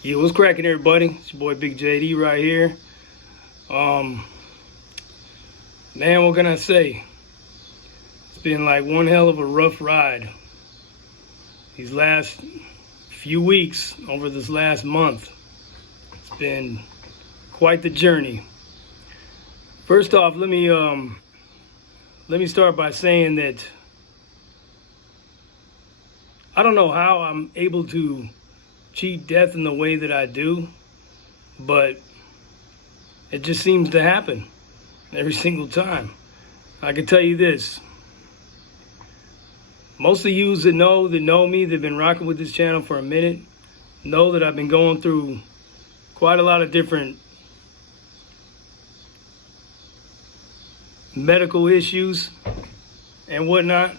Yeah, what's cracking, everybody? It's your boy Big JD right here. Um, Man, what can I say? It's been like one hell of a rough ride these last few weeks, over this last month. It's been quite the journey. First off, let me start by saying that I don't know how I'm able to cheat death in the way that I do, but it just seems to happen every single time. I can tell you this. Most of you that know me, that've been rocking with this channel for a minute, know that I've been going through quite a lot of different medical issues and whatnot.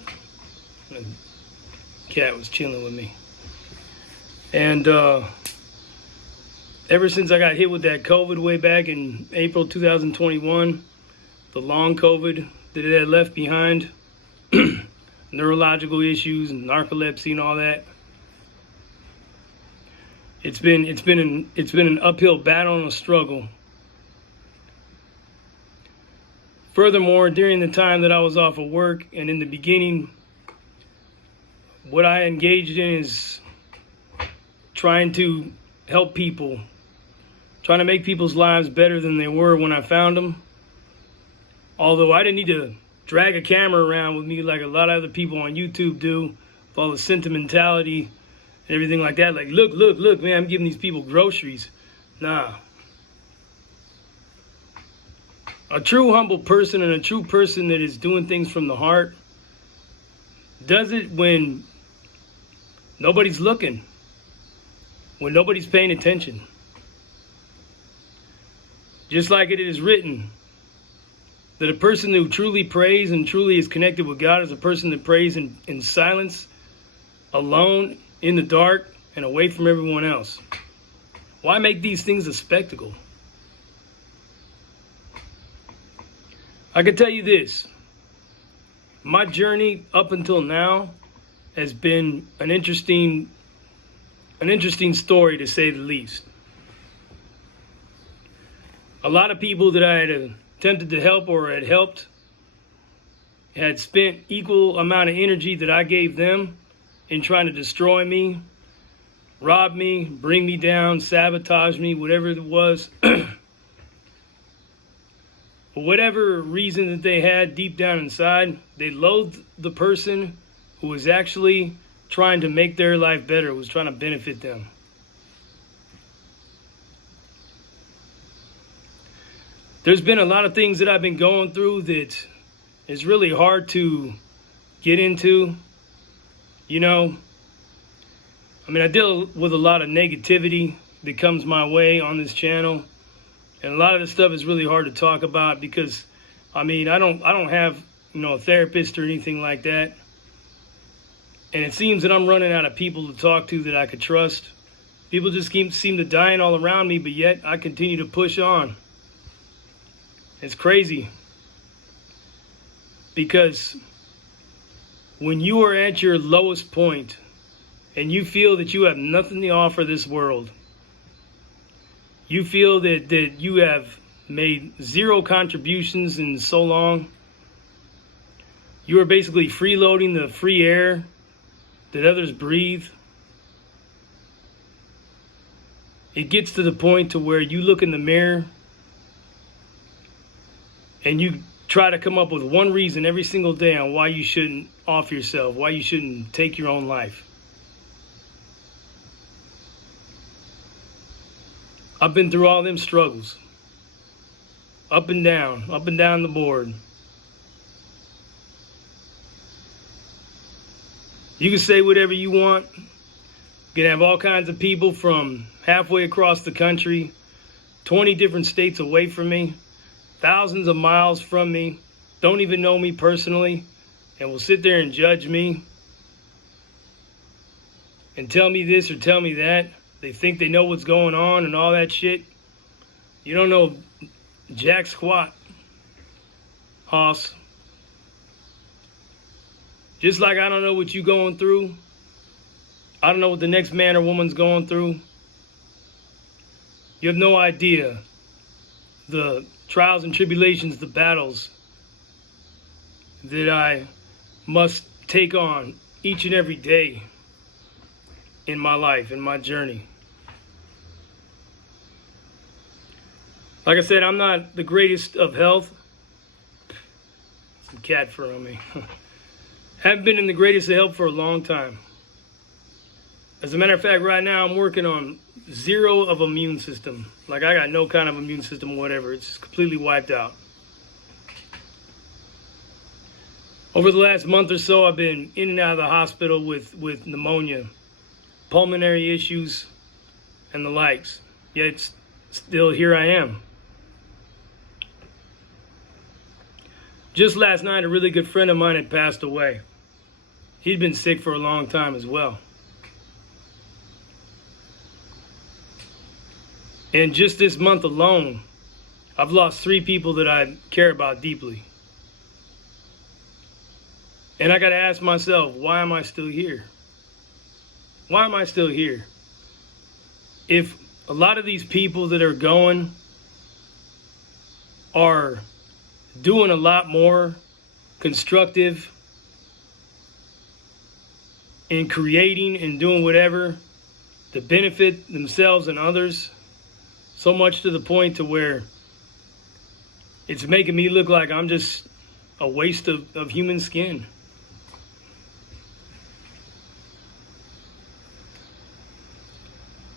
The cat was chilling with me. And ever since I got hit with that COVID way back in April 2021, the long COVID that it had left behind, neurological issues and narcolepsy and all that. It's been an uphill battle and a struggle. Furthermore, during the time that I was off of work and in the beginning, what I engaged in is trying to help people, trying to make people's lives better than they were when I found them. Although I didn't need to drag a camera around with me like a lot of other people on YouTube do, with all the sentimentality and everything like that. Like, look, man, I'm giving these people groceries. Nah. A true humble person and a true person that is doing things from the heart does it when nobody's looking, when nobody's paying attention. Just like it is written, that a person who truly prays and truly is connected with God is a person that prays in silence, alone, in the dark, and away from everyone else. Why make these things a spectacle? I can tell you this. My journey up until now has been an interesting story, to say the least. A lot of people that I had attempted to help or had helped had spent equal amount of energy that I gave them in trying to destroy me, rob me, bring me down, sabotage me, whatever it was. For whatever reason that they had deep down inside, they loathed the person who was actually trying to make their life better, was trying to benefit them. There's been a lot of things that I've been going through that is really hard to get into. You know, I mean, I deal with a lot of negativity that comes my way on this channel. And a lot of this stuff is really hard to talk about because, I mean, I don't have, a therapist or anything like that. And it seems that I'm running out of people to talk to that I could trust. People just seem to dying all around me, but yet I continue to push on. It's crazy. Because when you are at your lowest point and you feel that you have nothing to offer this world, you feel that you have made zero contributions in so long, you are basically freeloading the free air that others breathe. It gets to the point to where you look in the mirror and you try to come up with one reason every single day on why you shouldn't off yourself, why you shouldn't take your own life. I've been through all them struggles. Up and down the board. You can say whatever you want. You can have all kinds of people from halfway across the country, 20 different states away from me, thousands of miles from me, don't even know me personally, and will sit there and judge me and tell me this or tell me that. They think they know what's going on and all that shit. You don't know jack squat, hoss. Just like I don't know what you going through. I don't know what the next man or woman's going through. You have no idea the trials and tribulations, the battles that I must take on each and every day in my life, in my journey. Like I said, I'm not the greatest of health. Some cat fur on me. Haven't been in the greatest of health for a long time. As a matter of fact, right now I'm working on zero of immune system. Like I got no kind of immune system, whatever. It's just completely wiped out. Over the last month or so, I've been in and out of the hospital with pneumonia, pulmonary issues, and the likes. Yet still here I am. Just last night, a really good friend of mine had passed away. He'd been sick for a long time as well. And just this month alone, I've lost 3 people that I care about deeply. And I got to ask myself, why am I still here? Why am I still here? If a lot of these people that are going are doing a lot more constructive in creating and doing whatever to benefit themselves and others, so much to the point to where it's making me look like I'm just a waste of human skin.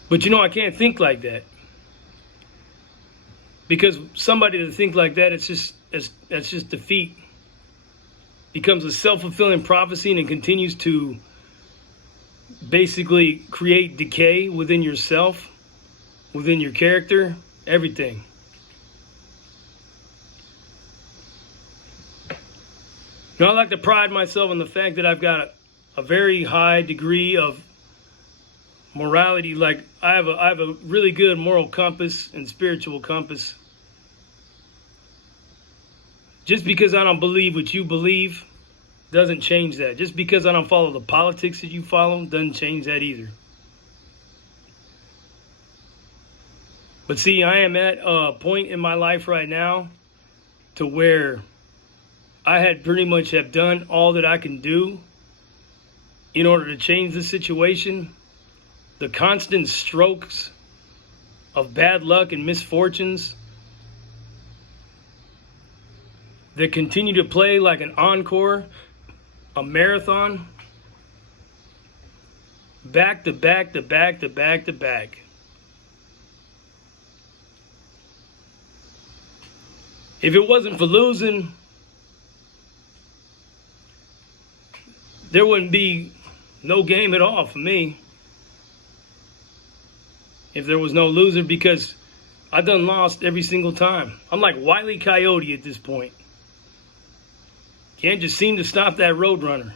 But I can't think like that. Because somebody to think like that, that's just defeat. Becomes a self-fulfilling prophecy, and it continues to basically create decay within yourself, within your character, everything. I like to pride myself on the fact that I've got a very high degree of morality. Like I have a really good moral compass and spiritual compass. Just because I don't believe what you believe doesn't change that. Just because I don't follow the politics that you follow doesn't change that either. But see, I am at a point in my life right now to where I had pretty much have done all that I can do in order to change the situation. The constant strokes of bad luck and misfortunes that continue to play like an encore, a marathon, back to back to back to back to back. If it wasn't for losing, there wouldn't be no game at all for me. If there was no loser, because I done lost every single time. I'm like Wile E. Coyote at this point. Can't just seem to stop that Roadrunner.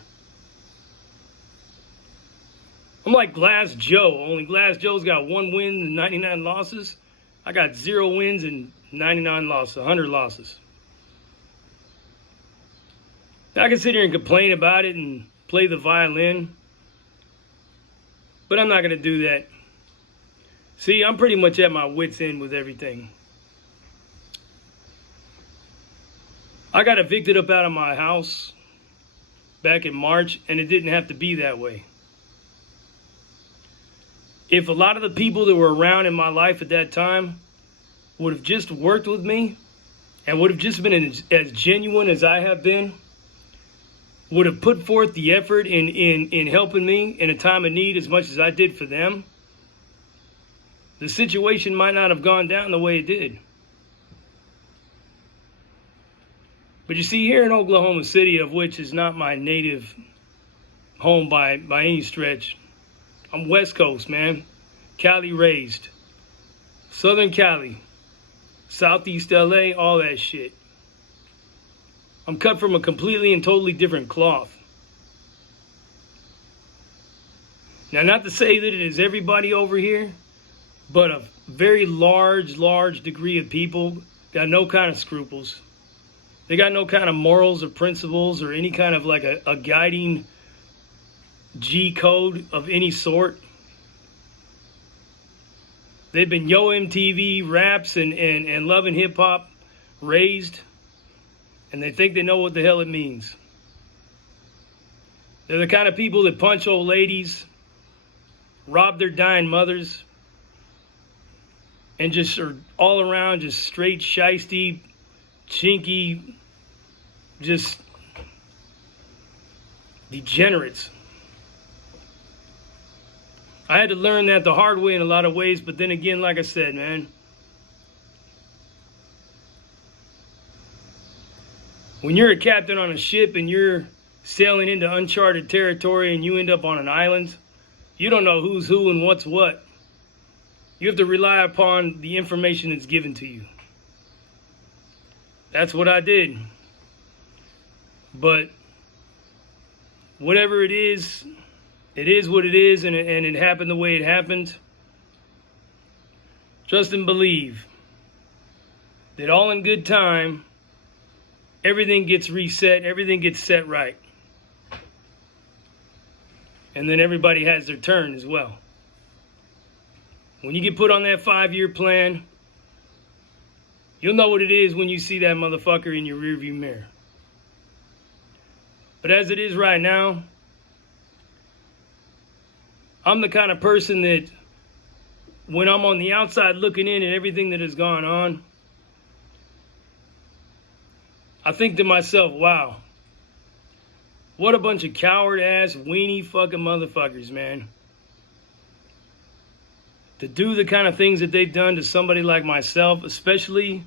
I'm like Glass Joe, only Glass Joe's got 1 win and 99 losses. I got 0 wins and 99 losses, 100 losses. I can sit here and complain about it and play the violin, but I'm not going to do that. See, I'm pretty much at my wit's end with everything. I got evicted up out of my house back in March, and it didn't have to be that way. If a lot of the people that were around in my life at that time would have just worked with me and would have just been as genuine as I have been, would have put forth the effort in helping me in a time of need as much as I did for them, the situation might not have gone down the way it did. But you see, here in Oklahoma City, of which is not my native home by any stretch, I'm West Coast, man. Cali raised. Southern Cali. Southeast LA, all that shit. I'm cut from a completely and totally different cloth. Now, not to say that it is everybody over here, but a very large degree of people got no kind of scruples. They got no kind of morals or principles or any kind of like a guiding G code of any sort. They've been Yo MTV raps and loving hip hop raised, and they think they know what the hell it means. They're the kind of people that punch old ladies, rob their dying mothers, and just are all around just straight shiesty, chinky, just degenerates. I had to learn that the hard way in a lot of ways, but then again, like I said, man, when you're a captain on a ship and you're sailing into uncharted territory and you end up on an island, you don't know who's who and what's what. You have to rely upon the information that's given to you. That's what I did. But whatever it is what it is, and it happened the way it happened. Trust and believe that all in good time, everything gets reset, everything gets set right. And then everybody has their turn as well. When you get put on that 5-year plan, you'll know what it is when you see that motherfucker in your rearview mirror. But as it is right now, I'm the kind of person that when I'm on the outside looking in at everything that has gone on, I think to myself, wow, what a bunch of coward-ass, weenie fucking motherfuckers, man. To do the kind of things that they've done to somebody like myself, especially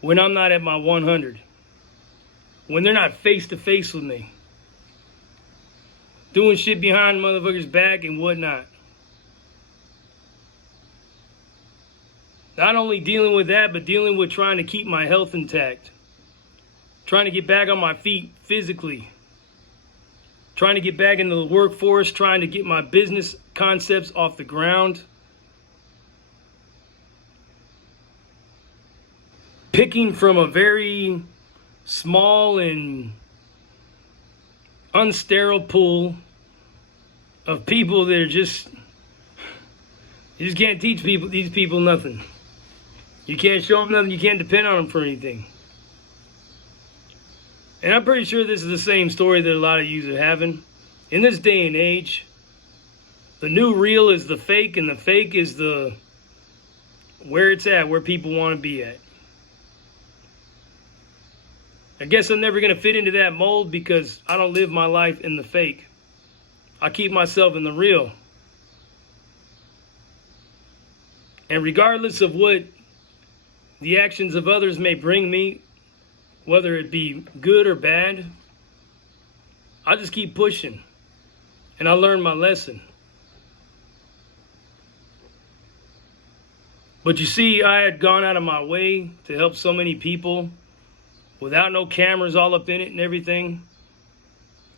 when I'm not at my 100. When they're not face-to-face with me. Doing shit behind motherfuckers' back and whatnot. Not only dealing with that, but dealing with trying to keep my health intact. Trying to get back on my feet physically. Trying to get back into the workforce. Trying to get my business concepts off the ground. Picking from a very small and unsterile pool of people that are just, you just can't teach these people nothing. You can't show them nothing, you can't depend on them for anything. And I'm pretty sure this is the same story that a lot of you are having. In this day and age, the new real is the fake, and the fake is the where it's at, where people want to be at. I guess I'm never going to fit into that mold because I don't live my life in the fake. I keep myself in the real. And regardless of what the actions of others may bring me, whether it be good or bad, I just keep pushing. And I learn my lesson. But you see, I had gone out of my way to help so many people without no cameras all up in it and everything.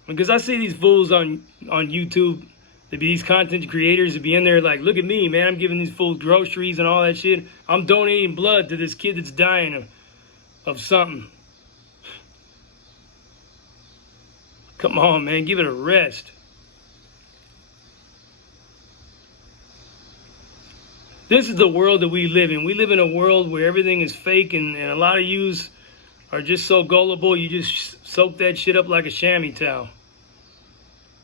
Because I see these fools on YouTube, they be these content creators that be in there like, look at me, man, I'm giving these fools groceries and all that shit. I'm donating blood to this kid that's dying of something. Come on, man, give it a rest. This is the world that we live in. We live in a world where everything is fake, and a lot of yous are just so gullible, you just soak that shit up like a chamois towel.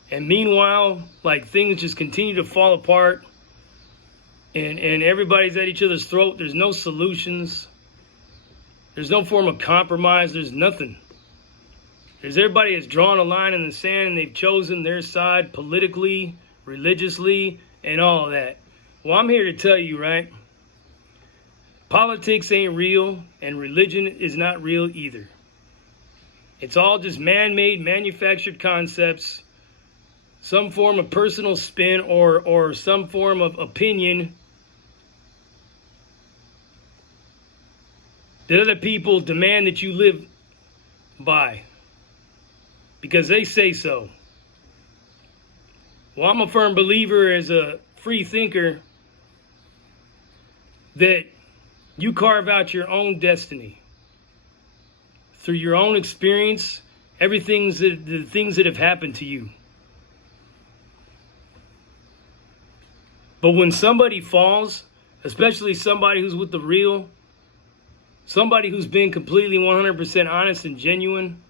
And meanwhile, like, things just continue to fall apart, and everybody's at each other's throat. There's no solutions. There's no form of compromise. There's nothing. There's everybody has drawn a line in the sand, and they've chosen their side politically, religiously, and all of that. Well, I'm here to tell you, right? Politics ain't real, and religion is not real either. It's all just man-made, manufactured concepts, some form of personal spin or some form of opinion that other people demand that you live by because they say so. Well, I'm a firm believer as a free thinker that you carve out your own destiny through your own experience, the things that have happened to you. But when somebody falls, especially somebody who's with the real, somebody who's been completely 100% honest and genuine,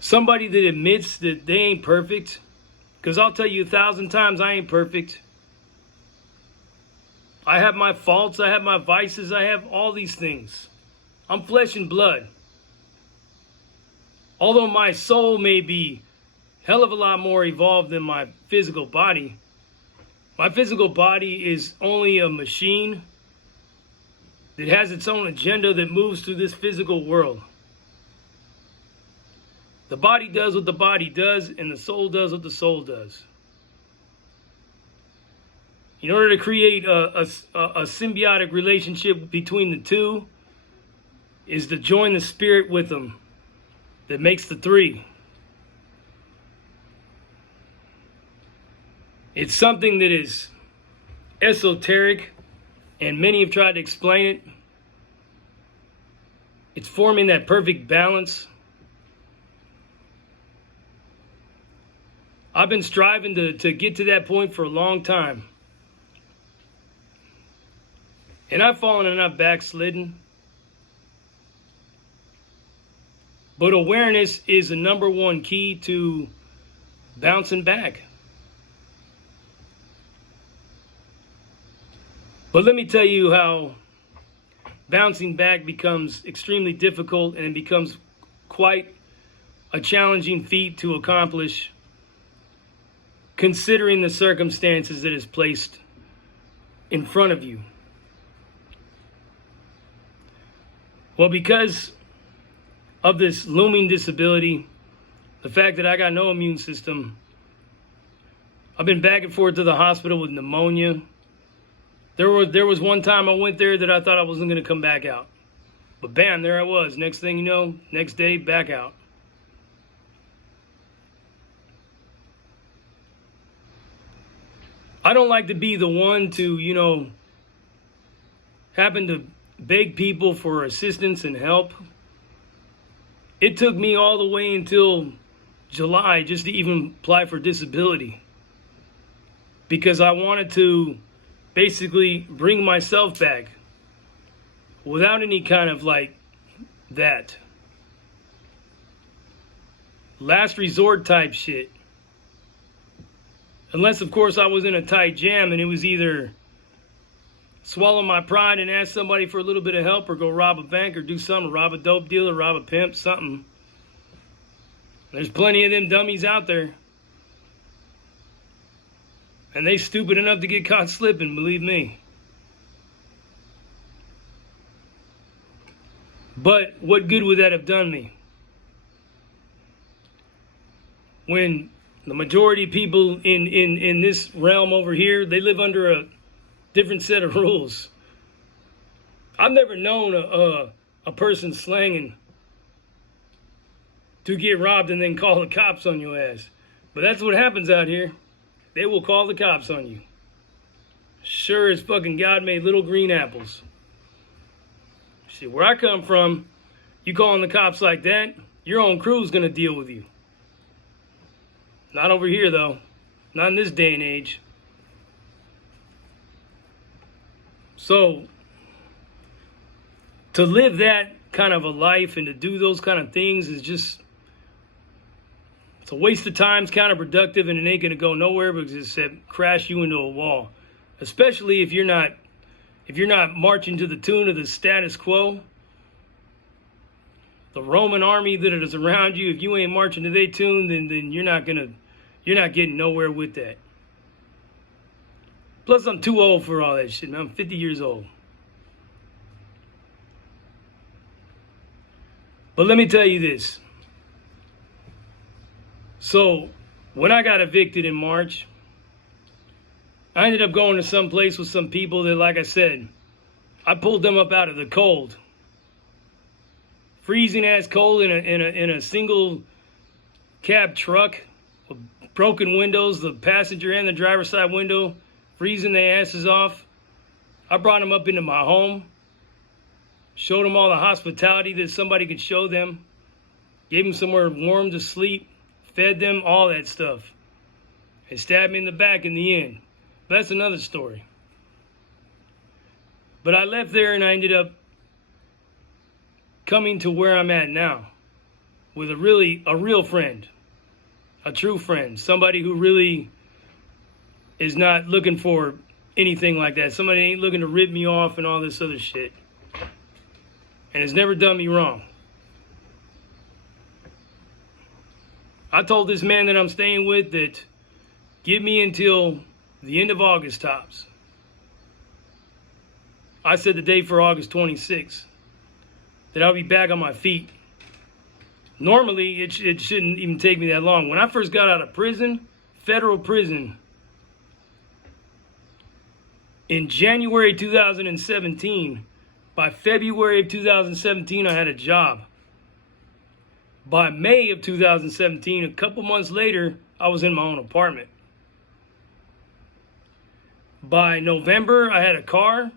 somebody that admits that they ain't perfect, because I'll tell you 1,000 times I ain't perfect. I have my faults, I have my vices, I have all these things. I'm flesh and blood. Although my soul may be hell of a lot more evolved than my physical body is only a machine that has its own agenda that moves through this physical world. The body does what the body does, and the soul does what the soul does. In order to create a symbiotic relationship between the two is to join the spirit with them that makes the three. It's something that is esoteric, and many have tried to explain it. It's forming that perfect balance. I've been striving to get to that point for a long time. And I've fallen and I've backslidden. But awareness is the number one key to bouncing back. But let me tell you how bouncing back becomes extremely difficult, and it becomes quite a challenging feat to accomplish, considering the circumstances that is placed in front of you. Well, because of this looming disability, the fact that I got no immune system, I've been back and forth to the hospital with pneumonia. There was one time I went there that I thought I wasn't going to come back out. But bam, there I was. Next thing you know, next day, back out. I don't like to be the one to, happen to beg people for assistance and help. It took me all the way until July just to even apply for disability, because I wanted to basically bring myself back without any kind of that last resort type shit. Unless, of course, I was in a tight jam and it was either swallow my pride and ask somebody for a little bit of help, or go rob a bank, or do something, rob a dope dealer, rob a pimp, something. There's plenty of them dummies out there. And they stupid enough to get caught slipping, believe me. But what good would that have done me? When the majority of people in this realm over here, they live under a different set of rules. I've never known a person slanging to get robbed and then call the cops on your ass. But that's what happens out here. They will call the cops on you. Sure as fucking God made little green apples. Shit, where I come from, you calling the cops like that, your own crew's gonna deal with you. Not over here though. Not in this day and age. So, to live that kind of a life and to do those kind of things is just, it's a waste of time, it's counterproductive, and it ain't gonna go nowhere because it's crash you into a wall. Especially if you're not marching to the tune of the status quo. The Roman army that is around you, if you ain't marching to their tune, then you're not getting nowhere with that. Plus, I'm too old for all that shit, man. I'm 50 years old. But let me tell you this. So, when I got evicted in March, I ended up going to some place with some people that, like I said, I pulled them up out of the cold. Freezing ass cold in a single cab truck with broken windows, the passenger and the driver's side window, freezing their asses off. I brought them up into my home, showed them all the hospitality that somebody could show them, gave them somewhere warm to sleep, fed them, all that stuff. and stabbed me in the back in the end. But that's another story. But I left there and I ended up coming to where I'm at now with a real friend, a true friend, somebody who really is not looking for anything like that. Somebody ain't looking to rip me off and all this other shit. And has never done me wrong. I told this man that I'm staying with that give me until the end of August tops. I set the date for August 26th. That I'll be back on my feet. Normally, it shouldn't even take me that long. When I first got out of prison, federal prison, in January 2017, by February of 2017, I had a job. By May of 2017, a couple months later, I was in my own apartment. By November, I had a car.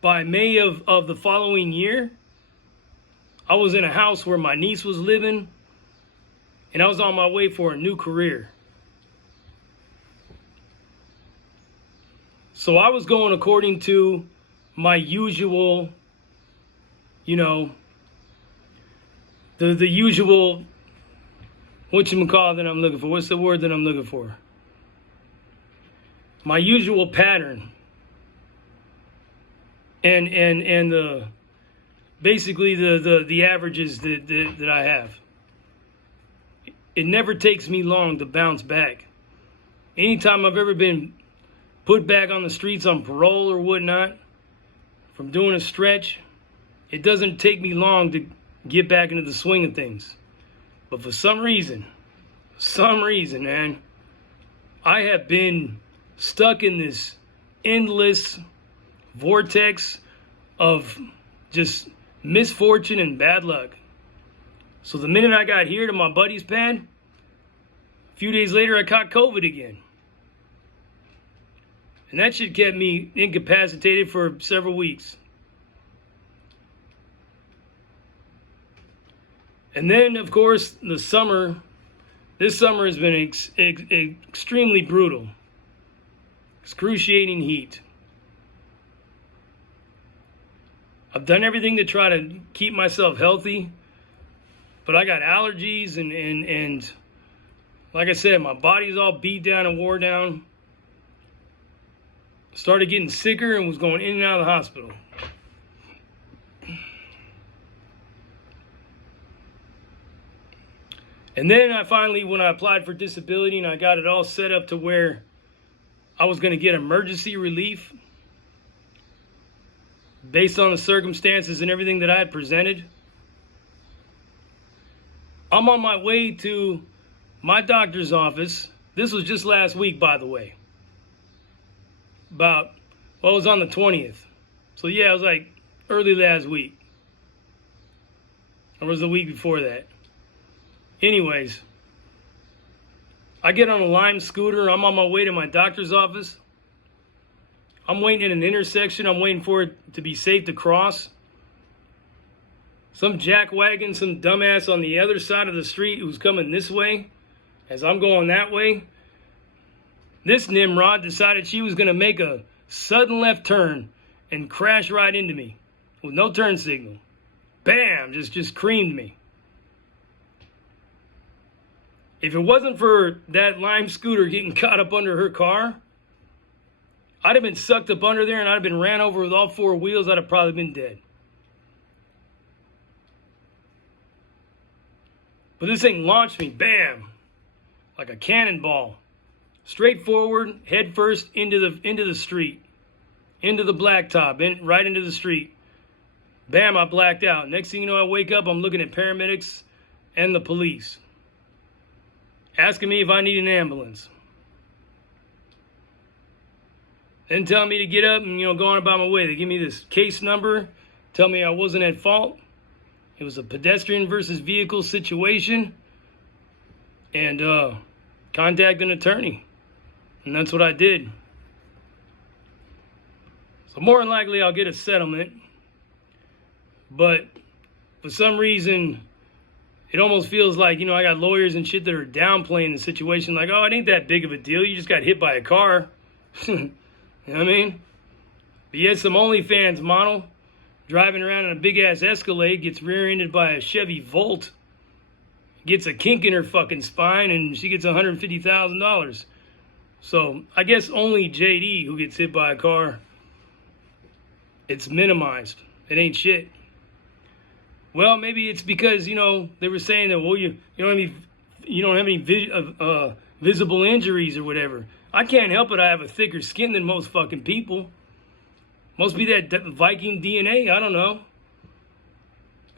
By May of the following year, I was in a house where my niece was living, and I was on my way for a new career. So I was going according to my usual, the usual, whatchamacallit that I'm looking for. What's the word that I'm looking for? My usual pattern. And the basically the averages that I have. It never takes me long to bounce back. Anytime I've ever been put back on the streets on parole or whatnot, from doing a stretch, it doesn't take me long to get back into the swing of things. But for some reason, man, I have been stuck in this endless vortex of just misfortune and bad luck. So the minute I got here to my buddy's pad, a few days later I caught COVID again. And that shit kept me incapacitated for several weeks. And then, of course, this summer has been extremely brutal. Excruciating heat. I've done everything to try to keep myself healthy, but I got allergies and like I said, my body's all beat down and wore down. Started getting sicker and was going in and out of the hospital. And then when I applied for disability and I got it all set up to where I was going to get emergency relief based on the circumstances and everything that I had presented, I'm on my way to my doctor's office. This was just last week, by the way. It was on the 20th. So yeah, it was like early last week. Or was the week before that. Anyways, I get on a Lime scooter. I'm on my way to my doctor's office. I'm waiting at an intersection. I'm waiting for it to be safe to cross. Some jackwagon, some dumbass on the other side of the street who's coming this way as I'm going that way. This Nimrod decided she was going to make a sudden left turn and crash right into me with no turn signal. Bam! Just creamed me. If it wasn't for that Lime scooter getting caught up under her car, I'd have been sucked up under there and I'd have been ran over with all four wheels. I'd have probably been dead. But this thing launched me, bam, like a cannonball. Straight forward, head first into the street, into the blacktop, right into the street. Bam, I blacked out. Next thing you know, I wake up, I'm looking at paramedics and the police, asking me if I need an ambulance. Then tell me to get up and, go on about my way. They give me this case number, tell me I wasn't at fault. It was a pedestrian versus vehicle situation. And contact an attorney. And that's what I did. So more than likely I'll get a settlement. But for some reason, it almost feels like, I got lawyers and shit that are downplaying the situation. Like, oh, it ain't that big of a deal. You just got hit by a car. You know what I mean? But yet some OnlyFans model driving around in a big-ass Escalade gets rear-ended by a Chevy Volt, gets a kink in her fucking spine, and she gets $150,000. So I guess only JD, who gets hit by a car, it's minimized. It ain't shit. Well, maybe it's because, they were saying that, well, you don't have any visible injuries or whatever. I can't help it. I have a thicker skin than most fucking people. Must be that Viking DNA. I don't know.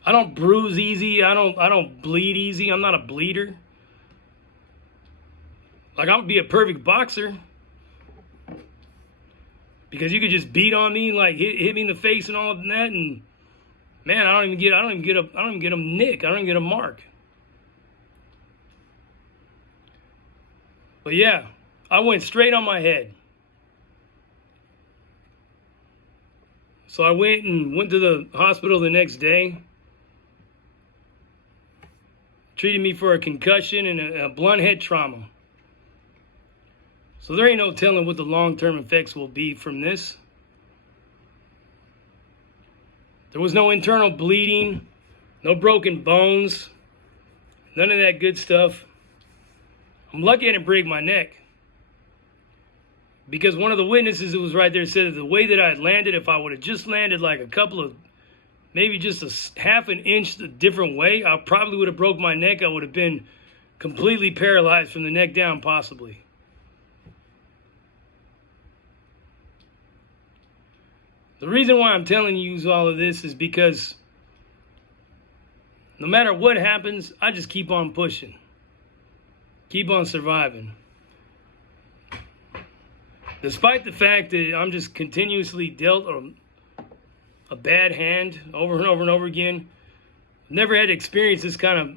I don't bruise easy. I don't bleed easy. I'm not a bleeder. Like, I'm gonna be a perfect boxer. Because you could just beat on me, like hit me in the face and all of that, and man, I don't even get a nick. I don't even get a mark. But yeah, I went straight on my head. So I went to the hospital the next day. Treated me for a concussion and a blunt head trauma. So there ain't no telling what the long-term effects will be from this. There was no internal bleeding, no broken bones, none of that good stuff. I'm lucky I didn't break my neck. Because one of the witnesses who was right there said that the way that I had landed, if I would have just landed like a couple of, maybe just a half an inch a different way, I probably would have broke my neck. I would have been completely paralyzed from the neck down, possibly. The reason why I'm telling you all of this is because no matter what happens, I just keep on pushing. Keep on surviving. Despite the fact that I'm just continuously dealt a bad hand over and over and over again, I've never had to experience this kind of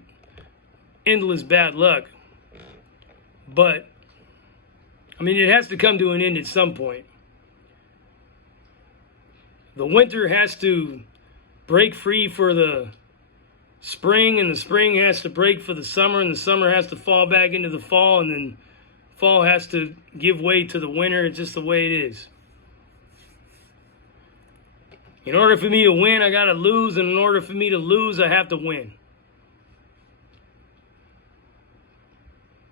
endless bad luck. But, I mean, it has to come to an end at some point. The winter has to break free for the spring, and the spring has to break for the summer, and the summer has to fall back into the fall, and then fall has to give way to the winter. It's just the way it is. In order for me to win, I got to lose, and in order for me to lose, I have to win.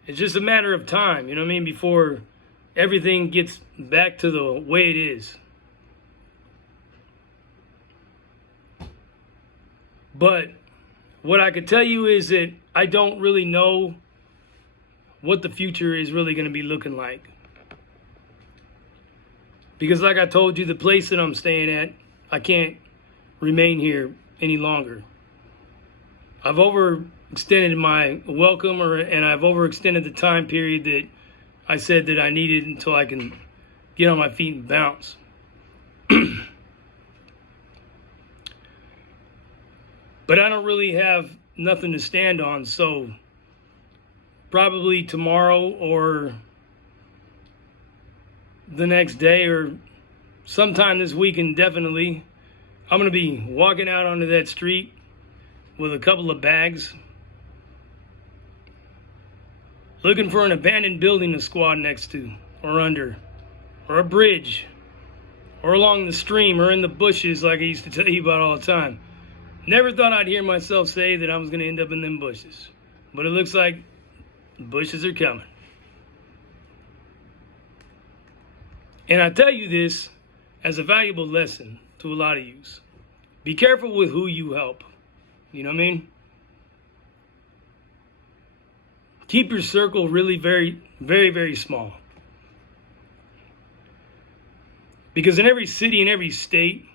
It's just a matter of time, before everything gets back to the way it is. But what I could tell you is that I don't really know what the future is really going to be looking like. Because like I told you, the place that I'm staying at, I can't remain here any longer. I've overextended my welcome, and I've overextended the time period that I said that I needed until I can get on my feet and bounce. But I don't really have nothing to stand on, so probably tomorrow or the next day or sometime this weekend, definitely, I'm going to be walking out onto that street with a couple of bags, looking for an abandoned building to squat next to or under, or a bridge, or along the stream, or in the bushes like I used to tell you about all the time. Never thought I'd hear myself say that I was going to end up in them bushes. But it looks like bushes are coming. And I tell you this as a valuable lesson to a lot of yous. Be careful with who you help. You know what I mean? Keep your circle really very, very, very small. Because in every city, in every state,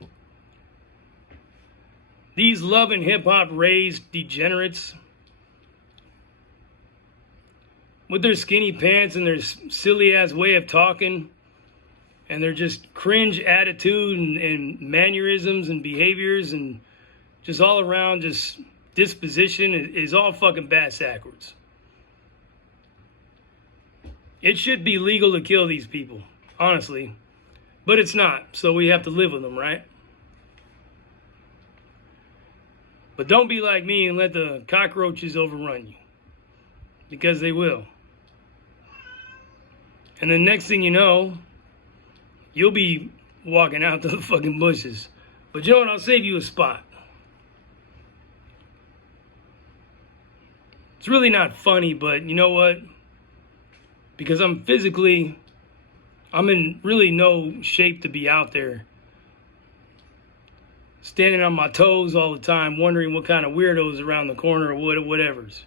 these love and hip-hop raised degenerates with their skinny pants and their silly-ass way of talking and their just cringe attitude and mannerisms and behaviors and just all around just disposition is all fucking bass-ackwards. It should be legal to kill these people, honestly. But it's not, so we have to live with them, right? But don't be like me and let the cockroaches overrun you, because they will. And the next thing you know, you'll be walking out to the fucking bushes. But you know what? I'll save you a spot. It's really not funny, but you know what? Because I'm in really no shape to be out there standing on my toes all the time, wondering what kind of weirdos around the corner or whatever's.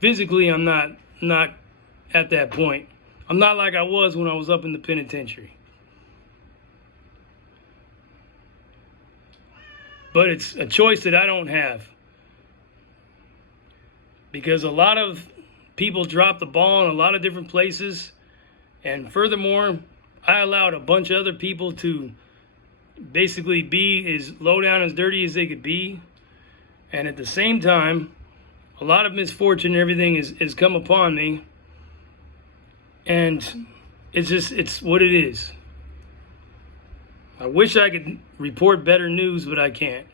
Physically, I'm not at that point. I'm not like I was when I was up in the penitentiary. But it's a choice that I don't have. Because a lot of people drop the ball in a lot of different places. And furthermore, I allowed a bunch of other people to basically be as low down, as dirty as they could be. And at the same time, a lot of misfortune and everything has come upon me. And it's what it is. I wish I could report better news, but I can't.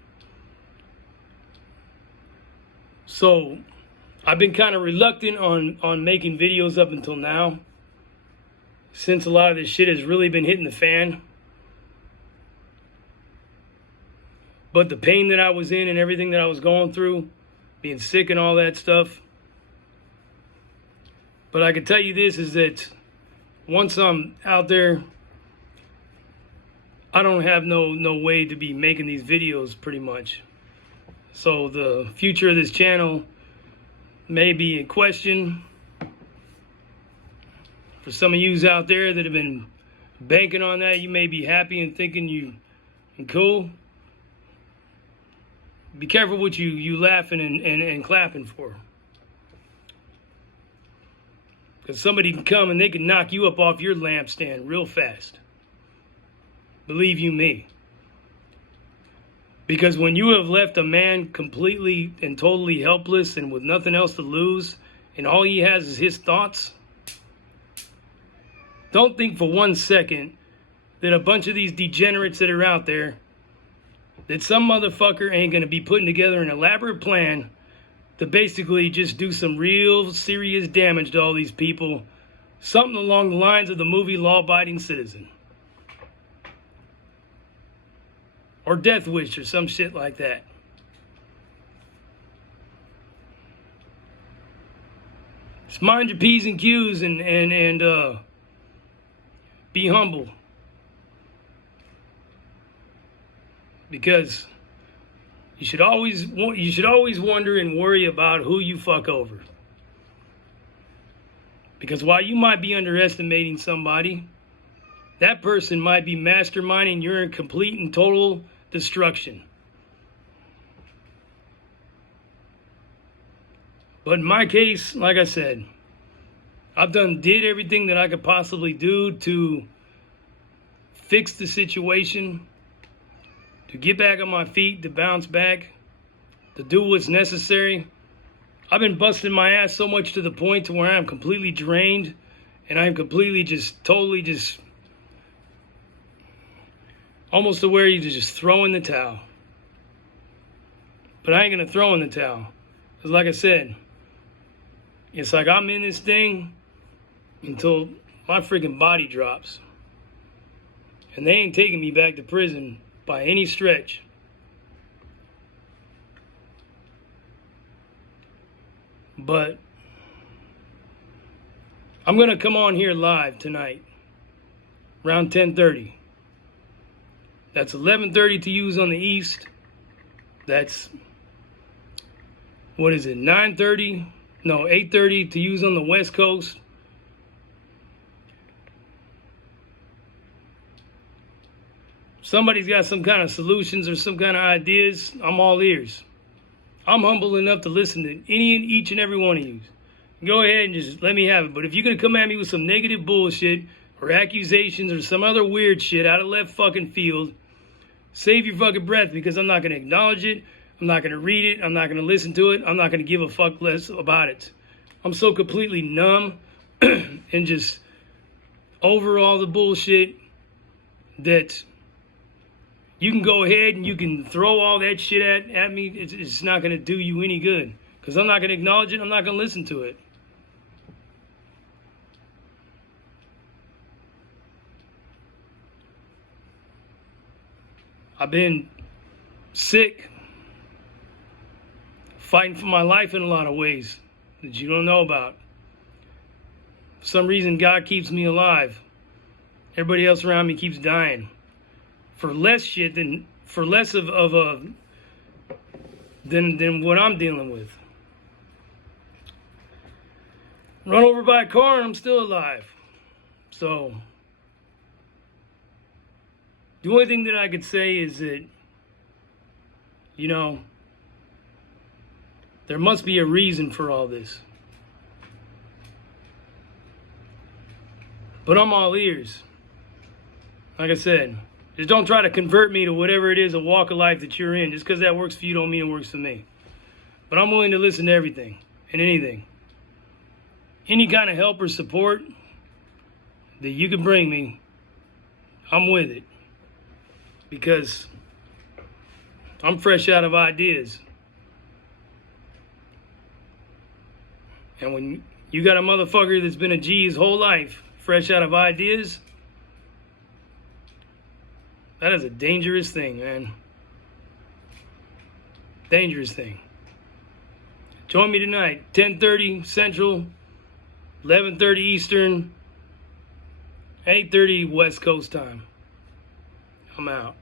So I've been kind of reluctant on making videos up until now, since a lot of this shit has really been hitting the fan. But the pain that I was in and everything that I was going through, being sick and all that stuff. But I can tell you this, is that once I'm out there, I don't have no way to be making these videos pretty much. So the future of this channel may be in question. For some of yous out there that have been banking on that, you may be happy and thinking you're cool. Be careful what you laughing and clapping for. Because somebody can come and they can knock you up off your lampstand real fast. Believe you me. Because when you have left a man completely and totally helpless and with nothing else to lose, and all he has is his thoughts, don't think for 1 second that a bunch of these degenerates that are out there, that some motherfucker ain't going to be putting together an elaborate plan to basically just do some real serious damage to all these people. Something along the lines of the movie Law-Abiding Citizen. Or Death Wish or some shit like that. Just mind your P's and Q's and be humble. Because you should always wonder and worry about who you fuck over. Because while you might be underestimating somebody, that person might be masterminding your complete and total destruction. But in my case, like I said, I've did everything that I could possibly do to fix the situation, to get back on my feet, to bounce back, to do what's necessary. I've been busting my ass so much to the point to where I'm completely drained, and I'm completely totally almost to where you just throw in the towel. But I ain't gonna throw in the towel. Because like I said, it's like I'm in this thing until my freaking body drops. And they ain't taking me back to prison by any stretch. But I'm gonna come on here live tonight, around 10:30. That's 11:30 to use on the east. That's, what is it, 9:30? No, 8:30 to use on the west coast. Somebody's got some kind of solutions or some kind of ideas, I'm all ears. I'm humble enough to listen to each and every one of you. Go ahead and just let me have it. But if you're going to come at me with some negative bullshit or accusations or some other weird shit out of left fucking field, save your fucking breath, because I'm not going to acknowledge it. I'm not going to read it. I'm not going to listen to it. I'm not going to give a fuck less about it. I'm so completely numb and just over all the bullshit that You can go ahead and you can throw all that shit at me. It's not going to do you any good. Because I'm not going to acknowledge it. I'm not going to listen to it. I've been sick, fighting for my life in a lot of ways that you don't know about. For some reason, God keeps me alive. Everybody else around me keeps dying. For less shit than than what I'm dealing with. Run over by a car and I'm still alive. So the only thing that I could say is that, you know, there must be a reason for all this. But I'm all ears. Like I said, just don't try to convert me to whatever it is, a walk of life that you're in. Just because that works for you don't mean it works for me. But I'm willing to listen to everything and anything. Any kind of help or support that you can bring me, I'm with it. Because I'm fresh out of ideas. And when you got a motherfucker that's been a G his whole life, fresh out of ideas, that is a dangerous thing, man. Dangerous thing. Join me tonight, 10:30 Central, 11:30 Eastern, 8:30 West Coast time. I'm out.